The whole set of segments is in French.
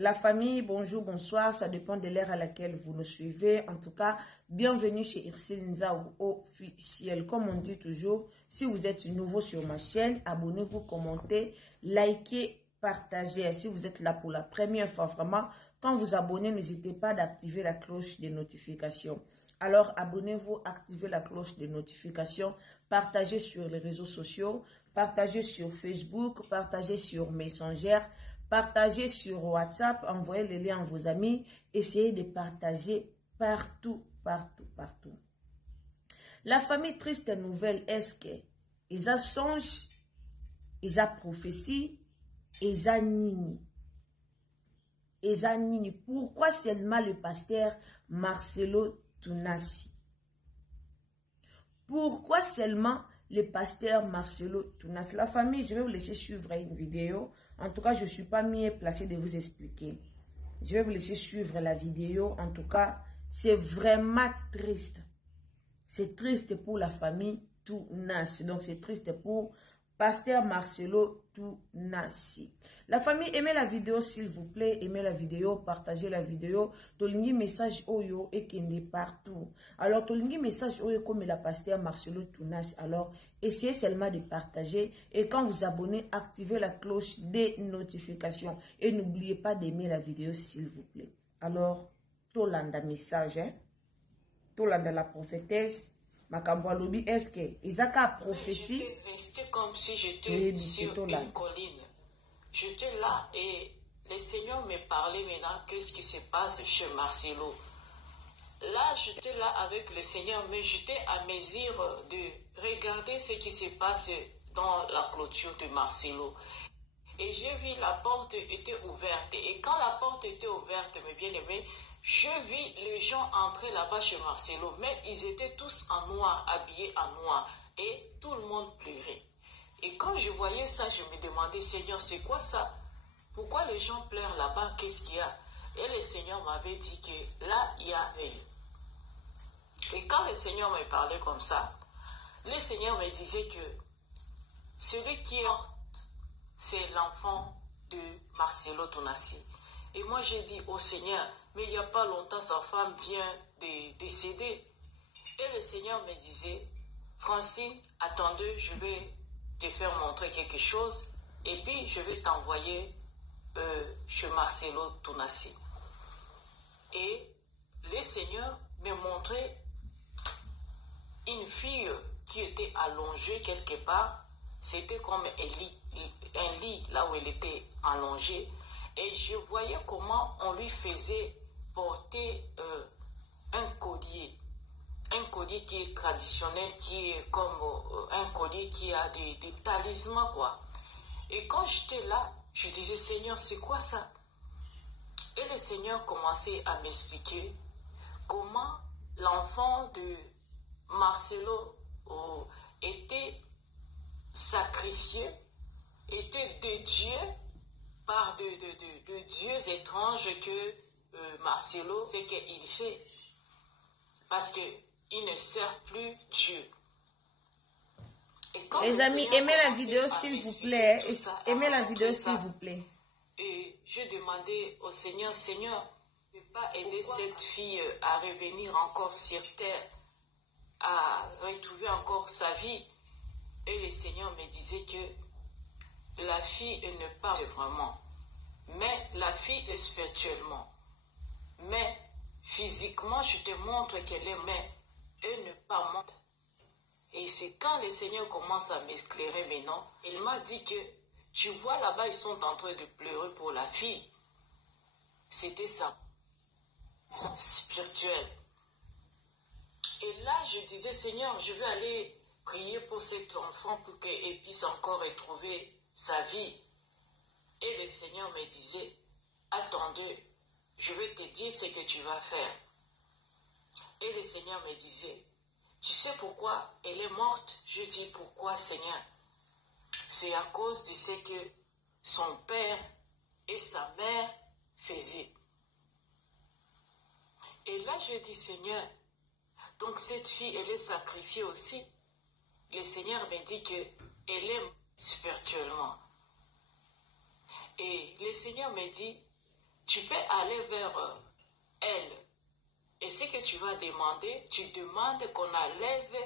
La famille, bonjour, bonsoir, ça dépend de l'heure à laquelle vous nous suivez. En tout cas, bienvenue chez Irsile Nzaou officiel. Comme on dit toujours, si vous êtes nouveau sur ma chaîne, abonnez-vous, commentez, likez, partagez. Si vous êtes là pour la première fois, vraiment, quand vous abonnez, n'hésitez pas d'activer la cloche des notifications. Alors, abonnez-vous, activez la cloche de notification, partagez sur les réseaux sociaux, partagez sur Facebook, partagez sur Messenger, partagez sur WhatsApp, envoyez les liens à vos amis, essayez de partager partout, partout, partout. La famille triste nouvelle, est-ce que ils ont songe, ils ont prophétie, ils ont nini. Ils ont nini. Pourquoi seulement le pasteur Marcelo Tounassi? Pourquoi seulement le pasteur Marcelo Tounassi? La famille, je vais vous laisser suivre une vidéo. En tout cas, je ne suis pas mieux placé de vous expliquer. Je vais vous laisser suivre la vidéo. En tout cas, c'est vraiment triste. C'est triste pour la famille Tounassi. Donc, c'est triste pour pasteur Marcelo Tounassi. La famille, aimez la vidéo s'il vous plaît. Aimez la vidéo, partagez la vidéo. Tolingi message oyo et qui est partout. Alors, tolingi message oyo comme la pasteur Marcelo Tounassi. Alors, essayez seulement de partager. Et quand vous abonnez, activez la cloche des notifications. Et n'oubliez pas d'aimer la vidéo s'il vous plaît. Alors, Tolanda message, hein. Tolanda la prophétesse. Makambo lobi, est-ce que Isaka prophétie? J'étais resté comme si j'étais sur une colline. J'étais là et le Seigneur me parlait maintenant qu'est-ce qui se passe chez Marcelo. Là, j'étais là avec le Seigneur, mais j'étais à mesure de regarder ce qui se passe dans la clôture de Marcelo. Et j'ai vu la porte était ouverte. Et quand la porte était ouverte, mes bien-aimés, je vis les gens entrer là-bas chez Marcelo, mais ils étaient tous en noir, habillés en noir, et tout le monde pleurait. Et quand je voyais ça, je me demandais, Seigneur, c'est quoi ça? Pourquoi les gens pleurent là-bas? Qu'est-ce qu'il y a? Et le Seigneur m'avait dit que là, il y a veille. Et quand le Seigneur me parlait comme ça, le Seigneur me disait que celui qui est mort, c'est l'enfant de Marcelo Tounassi. Et moi, j'ai dit au Seigneur, mais il n'y a pas longtemps, sa femme vient de décéder. Et le Seigneur me disait, Francine, attendez, je vais te faire montrer quelque chose. Et puis, je vais t'envoyer chez Marcelo Tounassi. Et le Seigneur me montrait une fille qui était allongée quelque part. C'était comme un lit là où elle était allongée. Et je voyais comment on lui faisait porter un collier. Un collier qui est traditionnel, qui est comme un collier qui a des talismans, quoi. Et quand j'étais là, je disais, Seigneur, c'est quoi ça? Et le Seigneur commençait à m'expliquer comment l'enfant de Marcelo était sacrifié, était dédié par de dieux étranges que Marcelo, c'est qu'il fait. Parce qu'il ne sert plus Dieu. Les amis, aimez la vidéo s'il vous plaît. Aimez la vidéo s'il vous plaît. Et je demandais au Seigneur, Seigneur, ne pas aider cette fille à revenir encore sur terre, à retrouver encore sa vie. Et le Seigneur me disait que la fille ne parle vraiment, mais la fille est spirituellement. Mais physiquement, je te montre qu'elle est, mais elle ne parle pas. Et c'est quand le Seigneur commence à m'éclairer maintenant, il m'a dit que tu vois là-bas, ils sont en train de pleurer pour la fille. C'était ça, spirituel. Et là, je disais, Seigneur, je vais aller prier pour cet enfant pour qu'il puisse encore retrouver sa vie. Et le Seigneur me disait, attendez, je vais te dire ce que tu vas faire. Et le Seigneur me disait, tu sais pourquoi elle est morte? Je dis, pourquoi, Seigneur? C'est à cause de ce que son père et sa mère faisaient. Et là, je dis, Seigneur, donc cette fille, elle est sacrifiée aussi. Le Seigneur me dit qu'elle aime spirituellement. Et le Seigneur me dit, tu peux aller vers elle. Et ce que tu vas demander, tu demandes qu'on enlève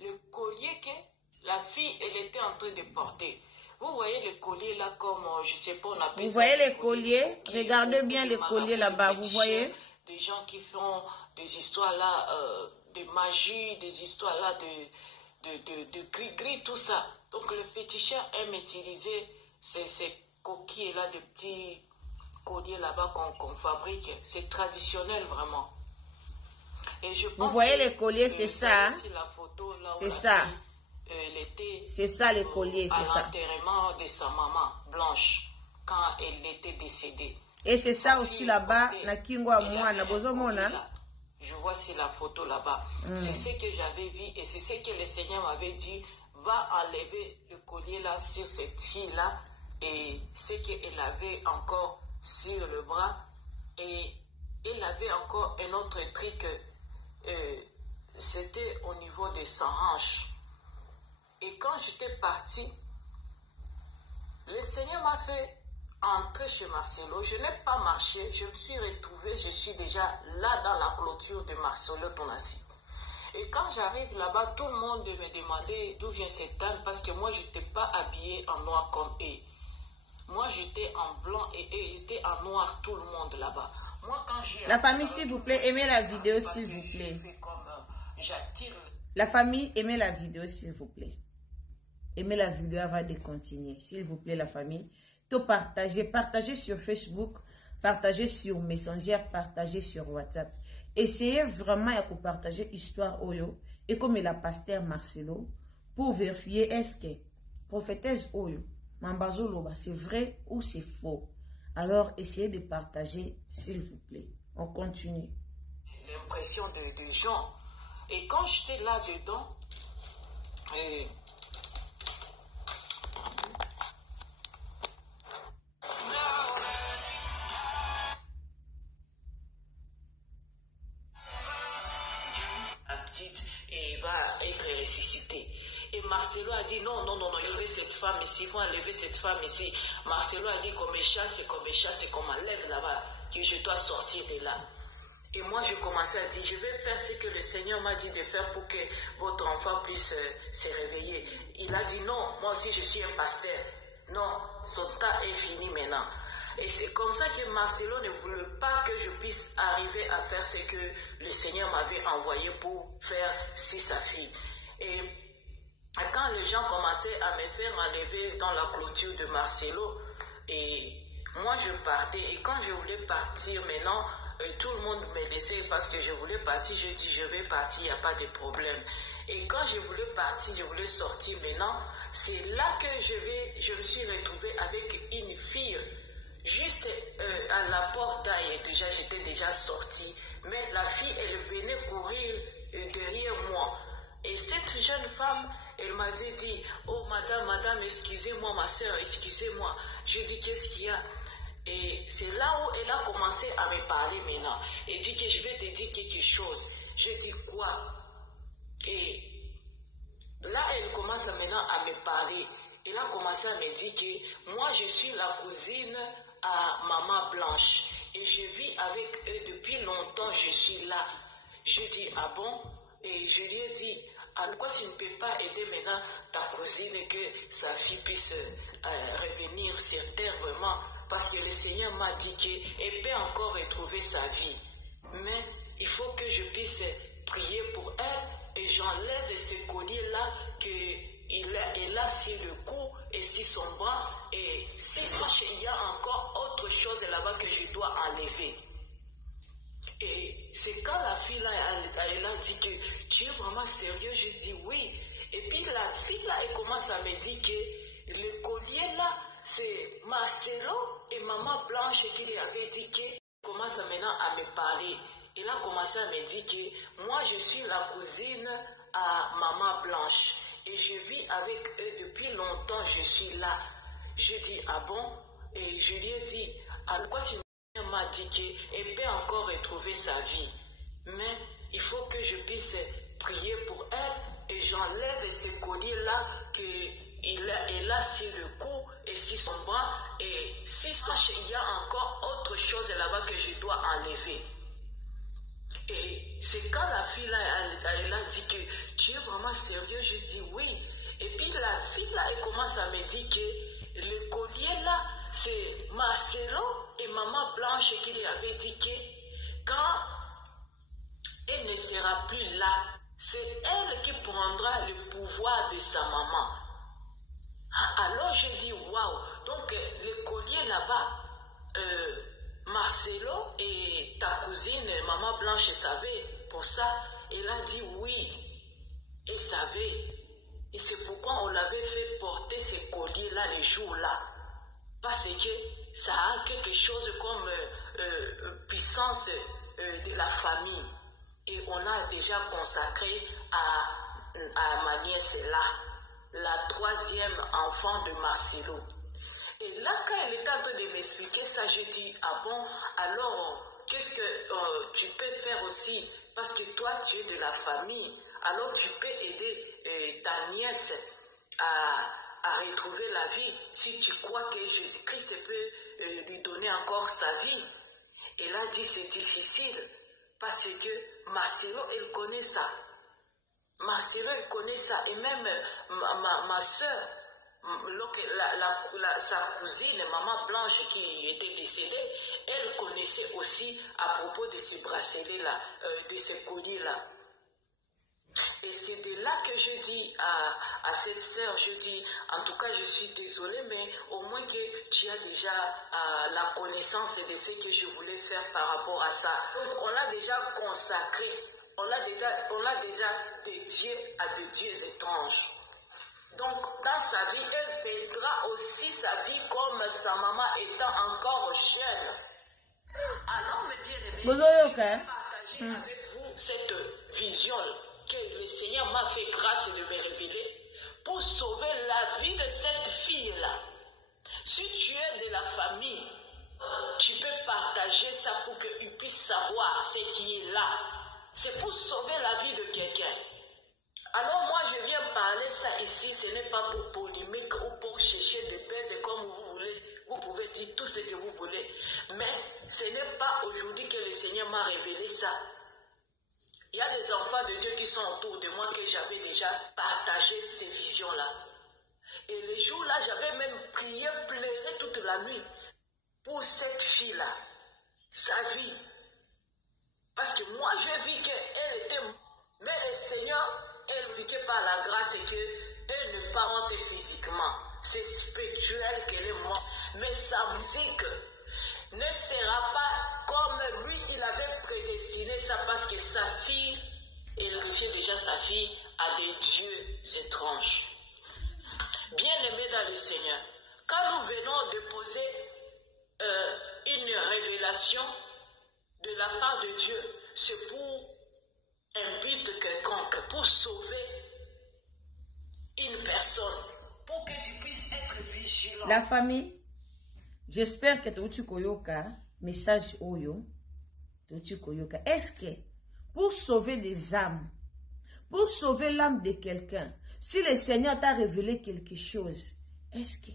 le collier que la fille, elle était en train de porter. Vous voyez le collier là comme, je ne sais pas, on appelle ça. Vous voyez les colliers? Regardez bien les colliers là-bas, vous voyez? Des gens qui font des histoires là, de magie, des histoires là de gris-gris, tout ça. Donc le féticheur aime utiliser ces coquilles là, de petits colliers là-bas qu'on fabrique. C'est traditionnel vraiment. Et je pense vous voyez les colliers, c'est ça. C'est ça. C'est ça les colliers, c'est ça. À l'enterrement de sa maman Blanche, quand elle était décédée. Et c'est ça aussi là-bas, na kingwa mwana bozomona. Je vois sur la photo là-bas. C'est ce que j'avais vu et c'est ce que le Seigneur m'avait dit. Va enlever le collier là sur cette fille-là et ce qu'elle avait encore sur le bras. Et elle avait encore un autre truc, c'était au niveau de sa hanche. Et quand j'étais partie, le Seigneur m'a fait entrer chez Marcelo. Je n'ai pas marché, je me suis retrouvée, je suis déjà là dans la clôture de Marcelo Tonassi. Et quand j'arrive là-bas, tout le monde me demandait d'où vient cette dame, parce que moi, je n'étais pas habillée en noir comme eux. Moi, j'étais en blanc et eux, ils étaient en noir, tout le monde là-bas. Moi, quand la famille, s'il vous plaît, aimez la vidéo, s'il vous plaît. La famille, aimez la vidéo, s'il vous plaît. Aimez la vidéo avant de continuer, s'il vous plaît, la famille. Tout partager, partagez sur Facebook, partagez sur Messenger, partagez sur WhatsApp. Essayez vraiment de partager l'histoire Oyo et comme la pasteur Marcelo pour vérifier est-ce que prophétesse Oyo, Mambazoloba, c'est vrai ou c'est faux. Alors, essayez de partager, s'il vous plaît. On continue. L'impression de gens. Et quand j'étais là-dedans, et va être ressuscité. Et Marcelo a dit non, enlevez cette femme ici, il faut enlever cette femme ici. Marcelo a dit comme échat, c'est comme un lèvre là-bas, que je dois sortir de là. Et moi, je commençais à dire, je vais faire ce que le Seigneur m'a dit de faire pour que votre enfant puisse se réveiller. Il a dit non, moi aussi je suis un pasteur. Non, son temps est fini maintenant. Et c'est comme ça que Marcelo ne voulait pas que je puisse arriver à faire ce que le Seigneur m'avait envoyé pour faire sur sa fille. Et quand les gens commençaient à me faire enlever dans la clôture de Marcelo, et moi je partais. Et quand je voulais partir maintenant, tout le monde me laissait parce que je voulais partir. Je dis je vais partir, il n'y a pas de problème. Et quand je voulais partir, je voulais sortir maintenant, c'est là que je me suis retrouvée avec une fille. Juste à la porte, j'étais déjà sortie. Mais la fille, elle venait courir derrière moi. Et cette jeune femme, elle m'a dit, oh madame, excusez-moi ma soeur, excusez-moi. Je dis, qu'est-ce qu'il y a? Et c'est là où elle a commencé à me parler maintenant. Elle dit que je vais te dire quelque chose. Je dis quoi? Et là, elle commence maintenant à me parler. Elle a commencé à me dire que moi, je suis la cousine à Maman Blanche. Et je vis avec eux depuis longtemps, je suis là. Je dis, ah bon? Et je lui ai dit, pourquoi tu ne peux pas aider maintenant ta cousine et que sa fille puisse revenir sur terre vraiment? Parce que le Seigneur m'a dit qu'elle peut encore retrouver sa vie. Mais il faut que je puisse prier pour elle et j'enlève ce collier-là qu'il a sur le cou et sur son bras. Et si il y a encore autre chose là-bas que je dois enlever. Et c'est quand la fille là, elle a dit que tu es vraiment sérieux, je dis oui. Et puis la fille là, elle commence à me dire que le collier là, c'est Marcelo et Maman Blanche qui lui avait dit qu'elle commence maintenant à me parler. Elle a commencé à me dire que moi je suis la cousine à Maman Blanche. Et je vis avec eux depuis longtemps, je suis là. Je dis, ah bon? Et je lui ai dit, pourquoi tu m'a dit qu'elle peut encore retrouver sa vie? Mais il faut que je puisse prier pour elle et j'enlève ce collier-là qu'elle a sur le cou et si son bras et si il y a encore autre chose là-bas que je dois enlever. Et c'est quand la fille là, elle a dit que tu es vraiment sérieux, je dis oui. Et puis la fille là, elle commence à me dire que le collier là, c'est Marcelo et Maman Blanche qui lui avait dit que quand elle ne sera plus là, c'est elle qui prendra le pouvoir de sa maman. Alors je dis waouh, donc le collier là-bas, Marcelo et ta cousine, Maman Blanche, savait pour ça. Elle a dit oui, elle savait. Et c'est pourquoi on l'avait fait porter ce collier-là les jours-là. Parce que ça a quelque chose comme puissance de la famille. Et on a déjà consacré à ma nièce là, la troisième enfant de Marcelo. Et là, quand elle était en train de m'expliquer ça, j'ai dit, ah bon, alors, qu'est-ce que tu peux faire aussi? Parce que toi, tu es de la famille, alors tu peux aider ta nièce à retrouver la vie, si tu crois que Jésus-Christ peut lui donner encore sa vie. Elle a dit, c'est difficile, parce que Marcelo, elle connaît ça. Marcelo, elle connaît ça. Et même ma soeur, sa cousine, Maman Blanche, qui était décédée, elle connaissait aussi à propos de ce bracelet-là, de ce collier-là. Et c'est de là que je dis à cette sœur, je dis, en tout cas, je suis désolée, mais au moins que tu as déjà la connaissance de ce que je voulais faire par rapport à ça. Donc, on l'a déjà consacré, on l'a déjà dédié à des dieux étranges. Donc, dans sa vie, elle perdra aussi sa vie comme sa maman étant encore jeune. Alors, mes bien-aimés, je vais partager avec vous cette vision que le Seigneur m'a fait grâce de me révéler pour sauver la vie de cette fille-là. Si tu es de la famille, tu peux partager ça pour qu'il puisse savoir ce qui est là. C'est pour sauver la vie de quelqu'un. Alors moi, je viens parler ça ici, ce n'est pas pour polémique ou pour chercher des baise comme vous voulez. Vous pouvez dire tout ce que vous voulez. Mais ce n'est pas aujourd'hui que le Seigneur m'a révélé ça. Il y a des enfants de Dieu qui sont autour de moi que j'avais déjà partagé ces visions-là. Et les jours-là, j'avais même prié, pleuré toute la nuit pour cette fille-là, sa vie. Parce que moi, j'ai vu qu'elle était... Mais le Seigneur expliquait par la grâce qu'elle n'est pas montée physiquement. C'est spirituel qu'elle est morte. Mais sa musique ne sera pas comme lui, il avait prédestiné ça parce que sa fille, il confiait déjà sa fille à des dieux étranges. Bien-aimés dans le Seigneur, quand nous venons de poser une révélation de la part de Dieu, c'est pour un but quelconque, pour sauver une personne, pour que tu puisses être vigilant. La famille, j'espère que tu koyoka message oyo, tu koyoka. Est-ce que pour sauver des âmes, pour sauver l'âme de quelqu'un, si le Seigneur t'a révélé quelque chose, est-ce que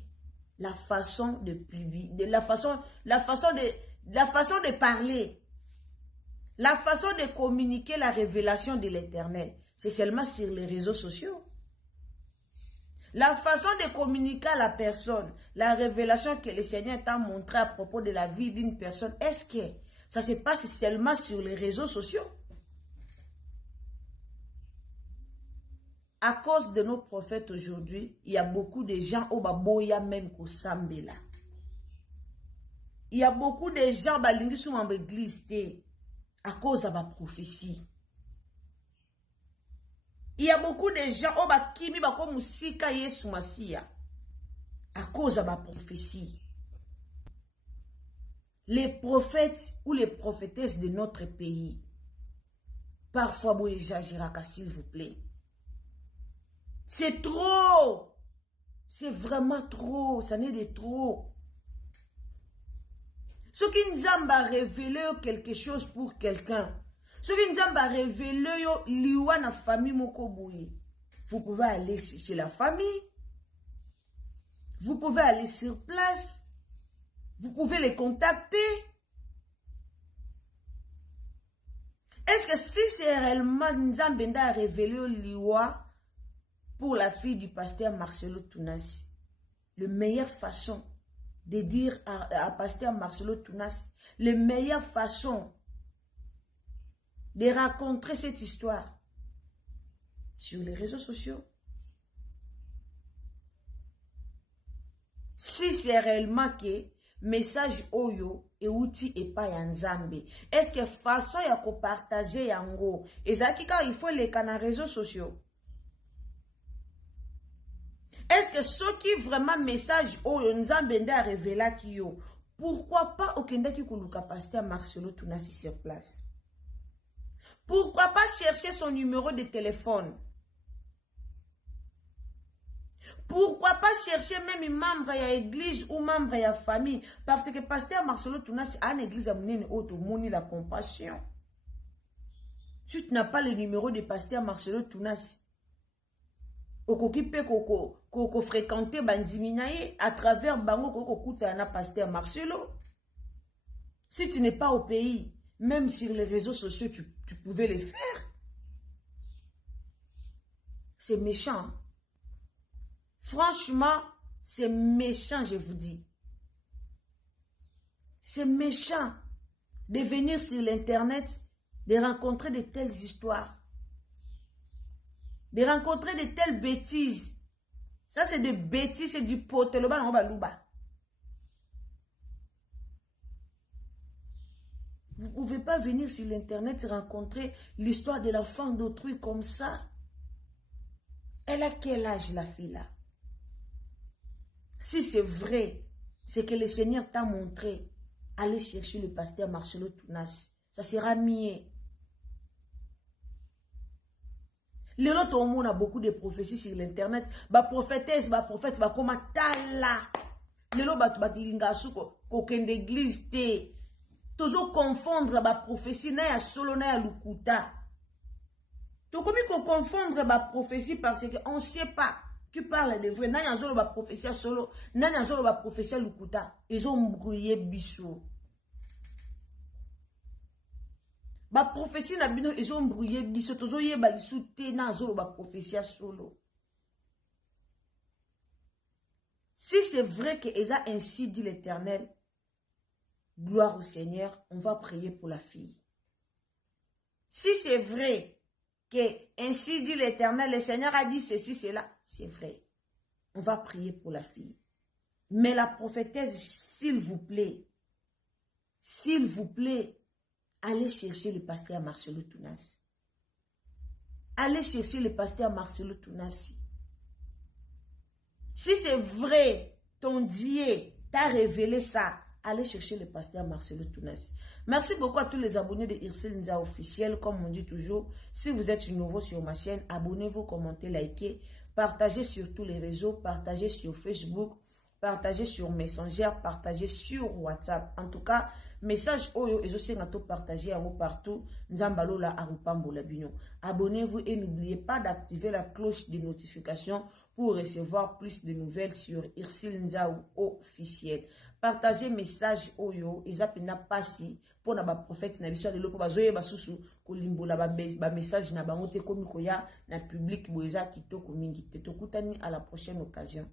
la façon de publier, la façon de parler, la façon de communiquer la révélation de l'Éternel, c'est seulement sur les réseaux sociaux? La façon de communiquer à la personne, la révélation que le Seigneur t'a montré à propos de la vie d'une personne, est-ce que ça se passe seulement sur les réseaux sociaux? À cause de nos prophètes aujourd'hui, il y a beaucoup de gens au baboya même qu'au Sambela. Il y a beaucoup de gens balingi sous mon église à cause de ma prophétie. Il y a beaucoup de gens au bakimi bako musika Yesu Masia à cause de ma prophétie. Les prophètes ou les prophétesses de notre pays, parfois vous exagérez, s'il vous plaît. C'est trop. C'est vraiment trop. Ça n'est de trop. Ce qui nous a révélé quelque chose pour quelqu'un, ce qui nous a révélé liwa na famille moko boye, vous pouvez aller chez la famille. Vous pouvez aller sur place. Vous pouvez les contacter. Est-ce que si c'est réellement Nzambenda a révélé au Liwa pour la fille du pasteur Marcelo Tounas, la meilleure façon de dire à pasteur Marcelo Tounas, la meilleure façon de raconter cette histoire sur les réseaux sociaux? Si c'est réellement que message oyo et outil et pas yanzambe, est-ce que façon ya ko partager yango ezaki quand il faut les canaux réseaux sociaux? Est-ce que ceux qui vraiment message oyo nzambenda a révélé qui yo, pourquoi pas okenda ki kuluka pasteur Marcelo Tunasi sur place? Pourquoi pas chercher son numéro de téléphone? Pourquoi pas chercher même un membre de l'église ou membre de la famille? Parce que pasteur Marcelo Tounas a une église à mener autonomie la compassion. Si tu n'as pas le numéro de pasteur Marcelo Tounas, ko fréquenter bandiminaye à travers bango ko kuta na pasteur Marcelo. Si tu n'es pas au pays, même sur les réseaux sociaux, tu pouvais le faire. C'est méchant. Franchement, c'est méchant, je vous dis. C'est méchant de venir sur l'internet, de rencontrer de telles histoires, de rencontrer de telles bêtises. Ça, c'est des bêtises, c'est du poteloba en balouba. Vous ne pouvez pas venir sur l'internet et rencontrer l'histoire de la femme d'autrui comme ça. Elle a quel âge, la fille là? Si c'est vrai, c'est que le Seigneur t'a montré, allez chercher le pasteur Marcelo Tounas. Ça sera mieux. Les autres, on a beaucoup de prophéties sur l'internet. Ba prophétesse, ba prophète, ba comment tala. Les autres, ba kilinga suko, koken d'église te. Toujours confondre ba prophétie na ya solo na ya lukuta. To comme qu'on confondre ba prophétie parce qu'on ne sait pas. Qui parle de vrai, n'a y'en ba prophétie solo, n'a y'en ba prophétie lukuta, ils ont brouillé biso. Ba prophétie na bino, ils ont brouillé biso, tozo ye ba lisute n'a y'en ba prophétie solo. Si c'est vrai que Eza ainsi dit l'Éternel, gloire au Seigneur, on va prier pour la fille. Si c'est vrai que ainsi dit l'Éternel, le Seigneur a dit ceci, cela, c'est vrai. On va prier pour la fille. Mais la prophétesse, s'il vous plaît, allez chercher le pasteur Marcelo Tounas. Allez chercher le pasteur Marcelo Tounas. Si c'est vrai, ton Dieu t'a révélé ça, allez chercher le pasteur Marcelo Tounas. Merci beaucoup à tous les abonnés de Irsel Nza officiel. Comme on dit toujours, si vous êtes nouveau sur ma chaîne, abonnez-vous, commentez, likez, partagez sur tous les réseaux, partagez sur Facebook, partagez sur Messenger, partagez sur WhatsApp. En tout cas, message oyo et aussi partagez en partout. Nzambalo la arupambo la bino. Abonnez-vous et n'oubliez pas d'activer la cloche de notification pour recevoir plus de nouvelles sur Irsel Nza officiel. Partagez message oyo ezapina pasi pour na ba prophète na biso de loko bazoye basusu ko limbola ba message na bango te komi koya na public boeza kitoko mingi te tokutani à la prochaine occasion.